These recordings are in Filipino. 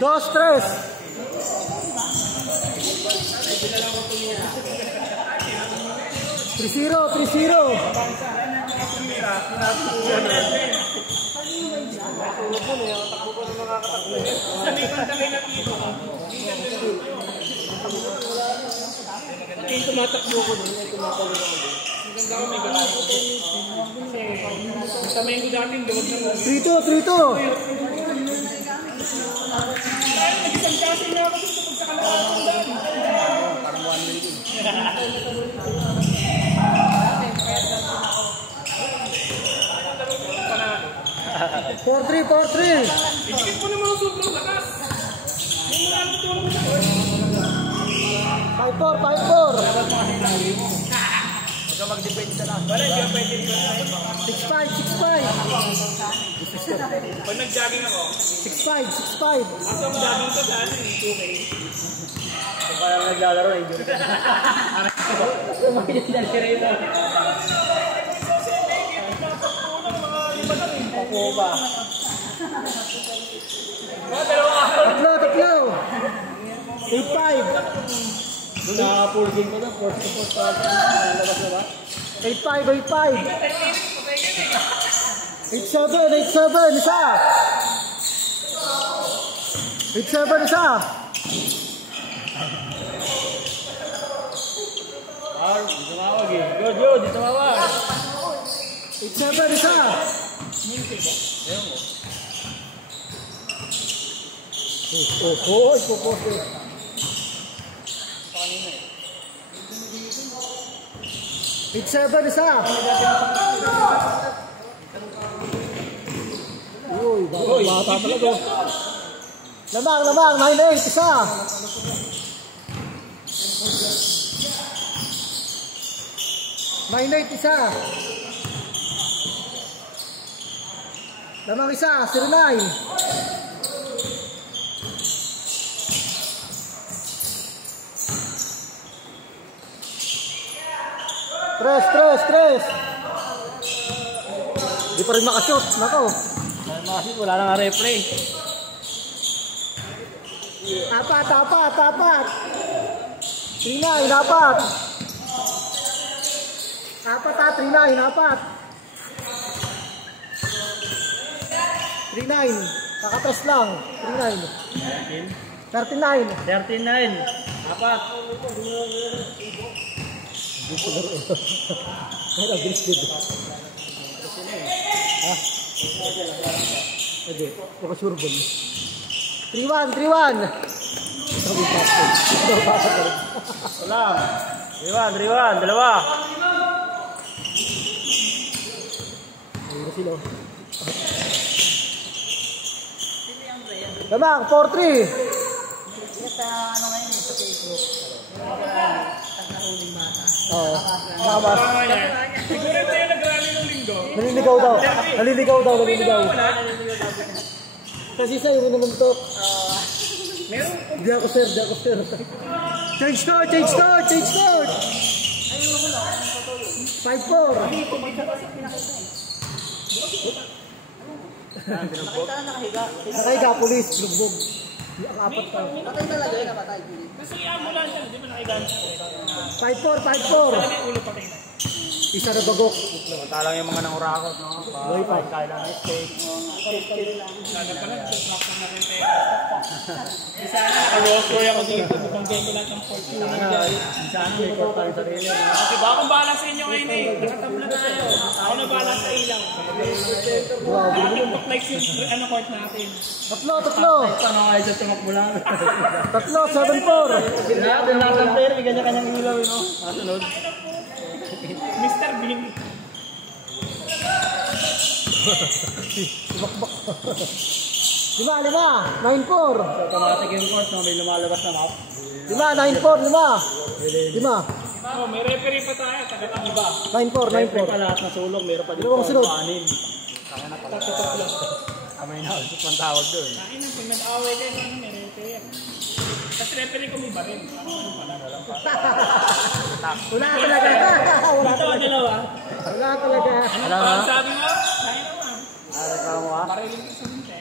Dos, tres. 3-0, 3-0. Tumatakbo ko doon, may tumatakbo ako doon. Maganda ko may gano'n. Kasi tamayin ko dati yung gawag ng 3-2, 3-2. nag-isang kasi na ako dito pag sa kalahatan. Parang 1 million. 4-3, 4-3. Isikip ko naman ang sobrang lakas. Yung mga natulong sa ko. 5-4, 5-4. Huwag mag-defense na lang. Wala, hindi ka pwede rin. 6-5, 6-5. Pag nag-jogging ako, 6-5, 6-5. ako ang jogging ko daan yung 2K. Kung kaya naglalaro, eh. Ako ba? Tatlo. 8-5. Naka-full game ko na, force to force pa. Nalabas na ba? 8-5, 8-5. 8-7, isa. 8-7, isa. Di tumawag eh. Good, di tumawag. 8-7, isa. Oh, 8-7, isa. Uy, bata talaga. Lamang, 9-8, isa. Isa. Lamang isa, 0-9. Tres. Di pa rin makashoot. Nako. Makashoot, wala na nga replay. Apat. 3-9, apat. 3-9, apat. 3-9. Kakatras lang. 3-9. 39. Apat. Kaya bilis dito. Hindi. Pakasurbon. 3-1. Wala. 3-1. Dalawa. Ayun sila. Lamang, 4-3. Sa ano ngayon sa Facebook. Tagnahuling bata. Oo. Nakabas. Siguro ito yung nag-rally ng linggo. Naliligaw daw. Kasi sa'yo, may namuntok. Di ako sir. Change start. 5-4. Nakahiga, pulis, lugbog. Ang apat pa. Patay talaga yun, napatay. Kasi yung ambulance, di ba nakaganch ko? 5-4. Sabi ulo patay na. Isa na bagok. Matalang yung mga nangurakot, no? Boy pa. Kailangan steak. Sabi pala, nag-track na rin tayo. Isa na, naka-walkway ako dito. Mukhang ganyan lahat ng fortune. Saan may court tayo sarili. Diba akong bahala sa inyo ngayon eh. Nakatabla tayo. Ako na bahala sa ilaw. Look like yung court natin. Tatlo. Paano kayo sa tumakbo lang? 7-4. Lahat ng player, may kanya-kanyang ilaw, no? Kasunod. Mr. Bean. Lima. 9-4. Automatic yung court, no? May lumalabas na map. 9-4. Oh, may referee pa tayo. Tagat ang iba. 9-4. May pa lahat na sulong, meron pa dito. Dalawang sunod. Panin. Kaya na pala. Kamay na, ito pang tawag doon. Kain na, pag nag-away kayo, ano, may referee. Kasi referee ko may baril. Wala talaga. Ito ang dalawa. Wala talaga. Ano sabi mo? Kain naman. Reklamo ka? yung sa bunte.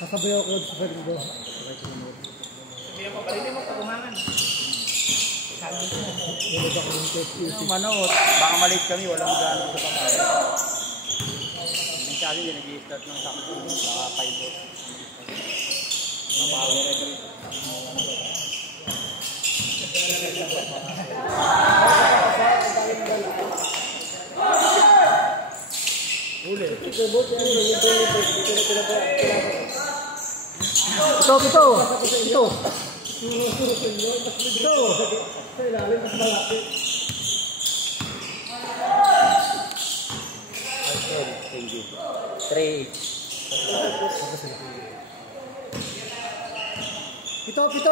Kasabay ako sa Fernando. Sabihan ko, hindi mo pag-umangan. Nilog ako ng test. Yung manot, baka maliit kami, walang gano'n sa papaya. Minsan din, nag-i-start ng sakto, baka 5 votes. Mabawi rin rin. Uli. Ito. Sa ilalim, mas malapit. Thank you. 3. Pito, 1-4.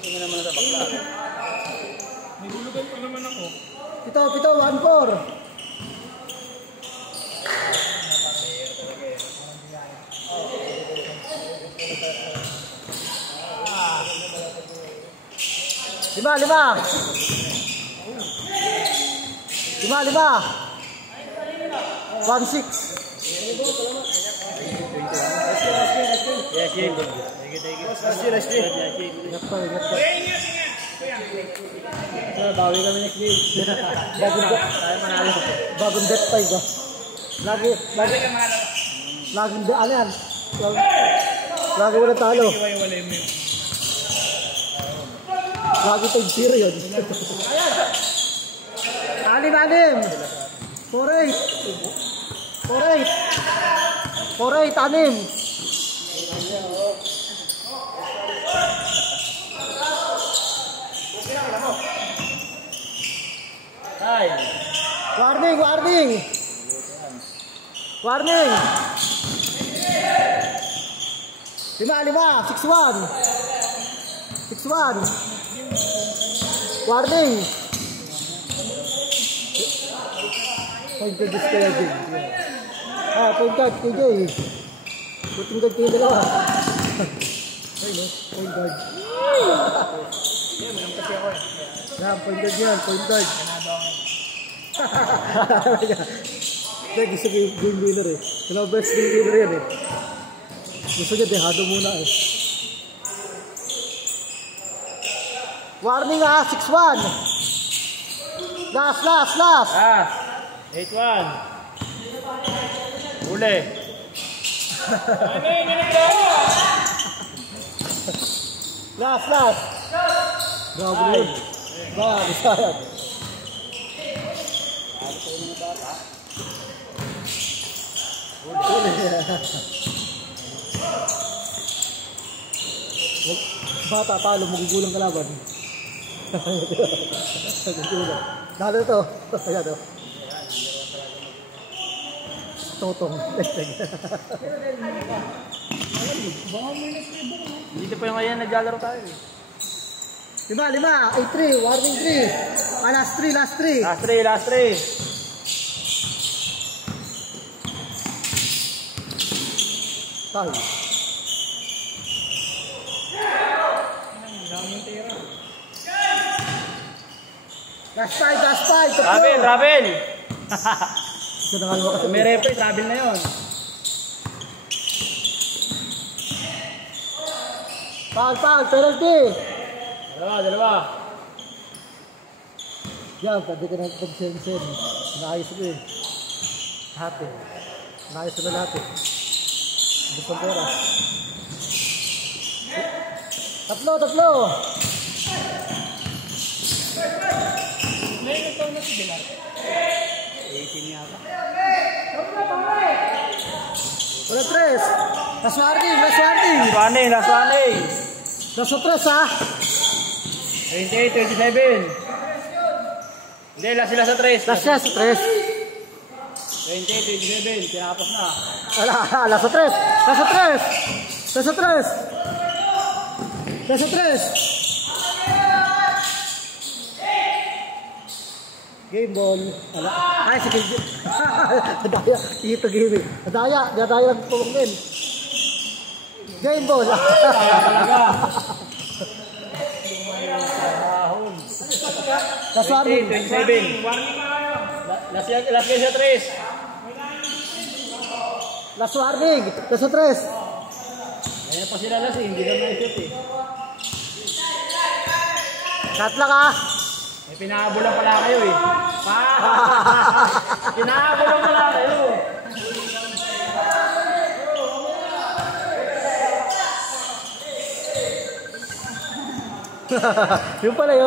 Hindi naman sa bakla. May hulugan pa naman ako. Pito, 1-4. Lima. 1-6. Yes, yes. Ingat pa. Bawi kami next game. Bagong bet tayo ba? Lagi ano yan? Lagi wala talo. Iwalay mo yun. Lagi tayo 0 yun. 6. 4-8. 6. Time. Warning. 5. 6-1. Warning. Point guard is kaya Jay. Point guard kay Jay. Point guard kayo dalawa. Ay no, point guard. Point guard yan, point guard. Hindi, gusto ko yung game winner eh. Wala best game winner yan eh. Gusto niya, dehado muna eh. Warning 6-1. Last. 8-1. Uli. Last. Bravo yun. Bravo, sayang. Bata talo, magugulang kalaban. Magugulang. Lalo ito. Ayan o. Totong. Dito pa yung ngayon naglalaro tayo eh. 5, 8-3, warning 3. Last 3. Last 3. Tayo. Last 5. Ravel. Isa na nga naman kasi. May referee, Ravel na yun. Foul, penalty. Dalawa. Yan, pwede ka na pag-sensen. Naayos ko eh. Hati. Naayos ko na lahat eh. Gusto ang pera. Tatlo. Ngayon ito na si Bilar. 18 yata. Wala 3. Last warning. Last one eh. Last 3 ha. 28, 27. Hindi, sila sa 3. Last 3. 28, 27. Tinapos na. Last 3. Game ball. Ay, sige. Nadaya. Ito game eh. Nadaya lang pumangin. Game ball. Talaga. Last warning. 27. Warning na kayo. Last guys sa 3. Last warning. Last 3. Ayan pa sila last eh. Hindi na na-shoot eh. Shot lang ah. May pinakabulan pala kayo eh. Pinakabulan pala kayo. Yung pala yun.